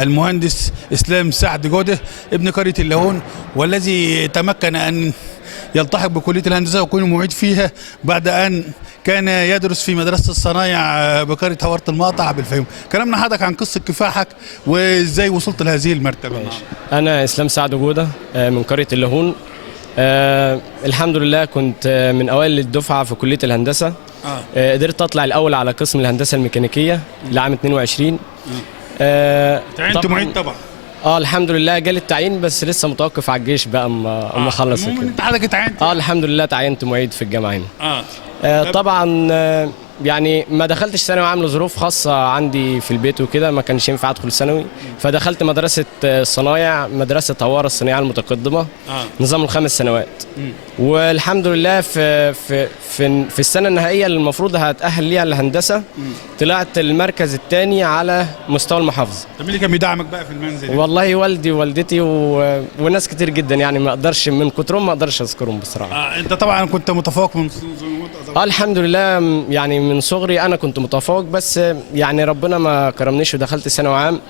المهندس إسلام سعد جودة ابن قرية اللاهون، والذي تمكن أن يلتحق بكلية الهندسة ويكون معيد فيها بعد أن كان يدرس في مدرسة الصنايع بقرية هورة المقطع بالفيوم. كلامنا حضرتك عن قصة كفاحك وإزاي وصلت لهذه المرتبة. أنا إسلام سعد جودة من قرية اللاهون. الحمد لله كنت من أوائل الدفعة في كلية الهندسة. قدرت أطلع الأول على قسم الهندسة الميكانيكية لعام 22. تعينت معيد طبعا. الحمد لله جالي التعيين، بس لسه متوقف على الجيش بقى اما اخلص كده. انت حضرتك اتعينت؟ الحمد لله تعينت معيد في الجامعه هنا. طبعا يعني ما دخلتش ثانوي عام لظروف خاصه عندي في البيت وكده، ما كانش ينفع ادخل ثانوي، فدخلت مدرسه صنايع، مدرسه هواره الصناعيه المتقدمه. نظام ال5 سنوات. والحمد لله في السنه النهائيه اللي المفروض هتاهل ليها الهندسه طلعت المركز الثاني على مستوى المحافظه. طب مين اللي كان بيدعمك بقى في المنزل؟ والله والدي ووالدتي وناس كتير جدا، يعني ما اقدرش من كترهم ما اقدرش اذكرهم بصراحه. انت طبعا كنت متفوق من الحمد لله، يعني من صغري انا كنت متفوق، بس يعني ربنا ما كرمنيش ودخلت ثانوي عام.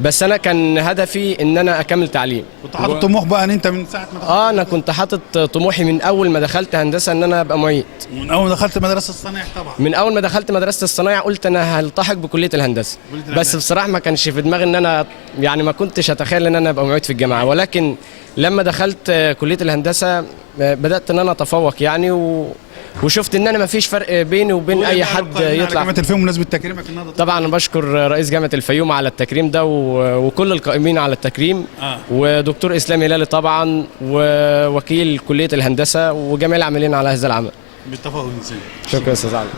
بس انا كان هدفي ان انا اكمل تعليم. كنت حاطط طموح بقى ان انت من ساعه ما انا كنت حاطط طموحي من اول ما دخلت هندسه ان انا ابقى معيد. من اول ما دخلت مدرسه الصنايع طبعا. من اول ما دخلت مدرسه الصنايع قلت انا هلتحق بكليه الهندسه. بس بصراحه ما كانش في دماغي ان انا، يعني ما كنتش اتخيل ان انا ابقى معيد في الجامعه، ولكن لما دخلت كليه الهندسه بدات ان انا اتفوق يعني وشفت ان انا ما فيش فرق بيني وبين اي حد يطلع. جامعه الفيوم مناسبه تكريمك النهارده. طبعا انا بشكر رئيس جامعه الفيوم على التكريم ده وكل القائمين على التكريم. ودكتور اسلام هلالي طبعا، ووكيل كليه الهندسه، وجميع العاملين على هذا العمل. بالتفاوض. شكرا يا استاذ علي.